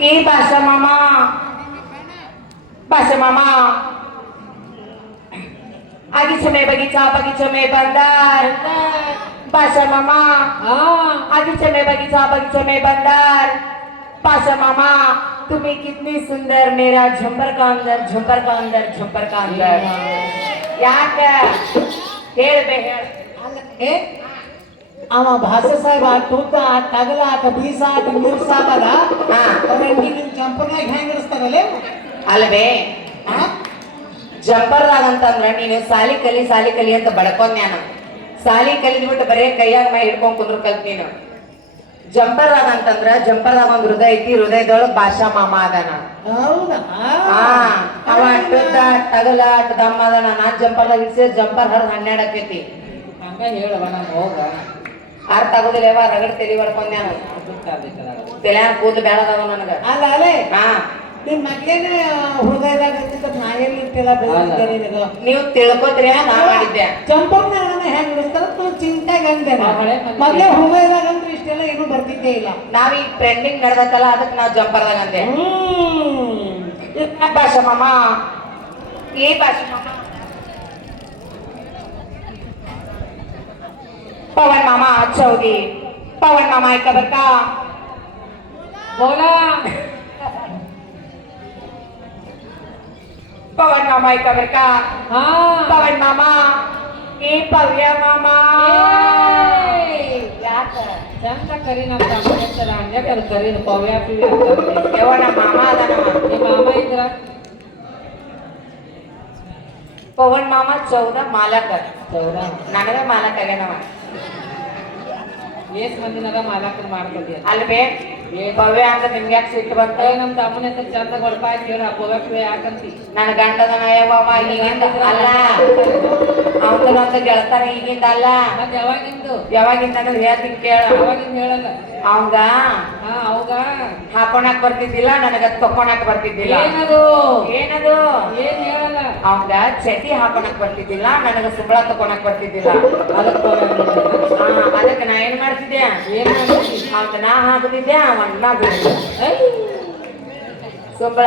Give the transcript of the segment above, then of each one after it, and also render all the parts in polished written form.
ए बादशाह मामा, बादशाह मामा, आगीचे में बगीचा, बगीचे में बंदर, बादशाह मामा, आगीचे में बगीचा, बगीचे में बंदर, बादशाह मामा, तुम्हें कितनी सुंदर मेरा झुंबर का अंदर, झुंबर का अंदर, झुंबर का अंदर, याक हेळ बे हेळ ಅವ ಭಾಷೆ ಸಾಹೇಬ ತೂತ ತಗಲ ಬೀಸ ನೀರ್ಸಾಕಲ್ಲ ನಿನ್ ಜಂಪರ್ನಾಗ ಹೆಂಗ್ ಇಡಿಸ್ತಾರಲ್ಲೇ ಅಲ್ವೇ ಜಂಪರ್ದಾಗ ಅಂತಂದ್ರ ನೀನು ಸಾಲಿ ಕಲಿ ಅಂತ ಬಡ್ಕೊಂಡ್ ನಾನು ಸಾಲಿ ಕಲಿದ್ಬಿಟ್ಟು ಬರೇ ಕೈಯಾಗ ಮೈ ಹಿಡ್ಕೊಂಡ್ ಕುಂದ್ರ ಕಲ್ತ್ ನೀನು ಜಂಪರ್ದಾಗ ಅಂತಂದ್ರ ಜಂಪರ್ದಾಗ ಒಂದ್ ಹೃದಯ ಐತಿ ಹೃದಯದೊಳಗ್ ಭಾಷಾ ಮಾಮ ಅದಾನ ಅವ ಅಟ್ಟದ ತಗಲ ಅಟ್ ದಮ್ಮ ಅದಾನ ನಾನ್ ಜಂಪರ್ದಾಗ ಇಡ್ಸಿ ಜಂಪರ್ ಹರಿದ್ 12 ಆಕೈತಿ ಹಂಗ ಹೇಳವ ನಾನು ಹೋಗ ಅರ್ಥ ಆಗುದಿಲ್ಲವ ರಗಡ್ ತೆಲಿ ಬಡ್ಕೊಂಡ್ ನಾನು ತೆಲ್ಯಾನ ಕೂದಲು ಬೇಡದವ ನನಗ ಅಲ್ಲ ಅಲ್ಲೇ ನಿಮ್ ಮಗ್ಲೇನೆ ಹೃದಯದಾಗ ನಾ ಎಲ್ಲಿ ಇಟ್ಟಿಲ್ಲ ನೀವು ತಿಳ್ಕೊತ್ರಿ ನಾ ಮಾಡಿದ್ದೆ ಚಂಪರ್ನಾಗ ಹೆಂಗ್ ಬಿಡ್ತಾರ ಚಿಂತೆಗ ಅಂದೆ ಮಗ್ಲೇ ಹೃದಯದಾಗ ಅಂದ್ರೆ ಇಷ್ಟೆಲ್ಲ ಏನು ಬರ್ತಿದ್ದೇ ಇಲ್ಲ ನಾವೀಗ ಟ್ರೆಂಡಿಂಗ್ ನಡೆದತ್ತಲ್ಲ ಅದಕ್ಕೆ ನಾವು ಜಂಪರ್ದಾಗ ಅಂದೆ ಭಾಷಾ ಮಾಮ ಏ ಭಾಷಾ ಮಾಮ पवन मामा अच्छा होगी पवन मामा एक खबर का बोला पवन मामा एक खबर का पवन मामा ए पव्या मामा ಚಂದ ಕರಿ ನಮ್ಮ ತಮ್ಮ ಹಂಗೆ ಕರಿ ಪವ್ಯ ಪಿವ್ಯ ದೇವನ ಮಾಮ ಅದನವ ನಿಮ್ಮ ಮಾಮ ಇದ್ರ पवन मामा 14 मालक 14 ನನಗ ಮಾಲಕ ಆಗ್ಯಾನವ ಏಸ್ ಮಂದಿನಾಗ ಮಾಲಕರು ಮಾಡ್ಕೊಡಿ ಅಲ್ವೇ ಪವ್ಯ ಅಂತ ನಿಮ್ಗೆ ಯಾಕೆ ಸಿಟ್ಟು ಬಂತ ನಮ್ಮ ತಮ್ಮನ ಹೆಸರು ಚಂದ ಗೊಡಪ ಕೇಳ ಪವ್ಯ ಯಾಕಂತಿ ನನ್ನ ಗಂಡದನ ಯವ್ವ ಈಗಿಂದ ಅಲ್ಲ ಅವನಂತ ಗೆಳತಾನ ಈಗಿಂದ ಅಲ್ಲ ಮತ್ತೆ ಯಾವಾಗಿಂದ ಅನ್ನೋದು ಹೇಳ್ತೀನಿ ಕೇಳ ಯಾವಾಗಿಂದ ಹೇಳಲ್ಲ ಅವಂಗ ಅವಾಗ ಹಾಕೊಳಕ್ ಬರ್ತಿದ್ದಿಲ್ಲ ನನಗ ತಕೊಳಕ್ ಬರ್ತಿದ್ದಿಲ್ಲ ಏನದು ಏನದು ಏನ್ ಹೇಳಲ್ಲ ಅವಂಗ ಚಟಿ ಹಾಕೊಳಕ್ ಬರ್ತಿದ್ದಿಲ್ಲ ನನಗ ಸುಂಬಳ ತಕೊಳಕ್ ಬರ್ತಿದ್ದಿಲ್ಲ ಅದಕ್ಕೆ ನಾ ಏನ್ ಮಾಡ್ತಿದ್ದೆ ಅವಂಗ ನಾ ಹಾಕುತ್ತಿದ್ದೆ ಅವನ್ನ ಸುಂಬಳ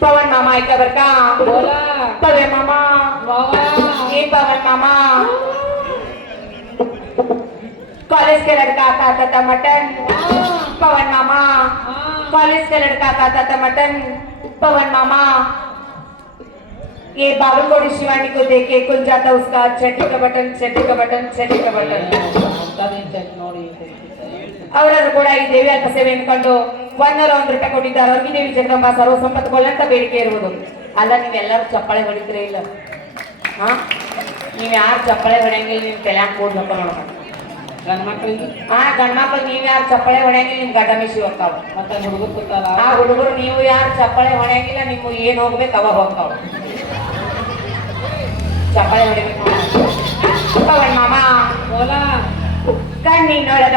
पवन मामा एक खबर का बोला पवे मामा ये पवन मामा कॉलेज के लड़का खाता था मटन पवन मामा कॉलेज के लड़का खाता था मटन पवन मामा ये बाबुलगोड़ी शिवानी को देखे खुल जाता उसका छठी का बटन छठी का बटन छठी का बटन ಅವರನ್ನು ಕೂಡ ಈ ದೇವಿಯ ಸೇವೆ ಅನ್ಕೊಂಡು 101 ರೂಪಾಯಿ ಕೊಟ್ಟಿದ್ದಾರೆ ಅವ್ರಿಗೆ ದೇವಿ ಜಗದಂಬ ಸರ್ವ ಸಂಪತ್ತುಗಳಂತ ಬೇಡಿಕೆ ಇರುವುದು ಅಲ್ಲ ನೀವೆಲ್ಲರೂ ಚಪ್ಪಾಳೆ ಹೊಡಿತೀರ ಇಲ್ಲ ನೀವ್ ಯಾರು ಚಪ್ಪಾಳೆ ಹೊಡೆಯಂಗಿಲ್ಲ ನಿಮ್ ತಲೆಯಾಗ ಕೂಡ್ ಹೋಗ್ತಾವ ನೋಡ ಗಂಡ್ಮಕ್ಳಿಗೆ ಗಂಡ್ಮಕ್ಳು ನೀವ್ ಯಾರು ಚಪ್ಪಾಳೆ ಹೊಡೆಯಂಗಿಲ್ಲ ನಿಮ್ ಗಡ್ಡ ಮಿಸಿ ಹೋಗ್ತಾವ ಮತ್ತೆ ಹುಡುಗರು ಕೂತಾರ ಹುಡುಗರು ನೀವು ಯಾರು ಚಪ್ಪಾಳೆ ಹೊಡೆಯಂಗಿಲ್ಲ ನಿಮ್ಗೆ ಏನ್ ಹೋಗ್ಬೇಕು ಅವಾಗ ಹೋಗ್ತಾವ ಚಪ್ಪಾಳೆ ಹೊಡಿಬೇಕು ಪವನ್ ಮಾಮ ಬೋಲಾ ಕಣ್ಣಿನೊಳಗ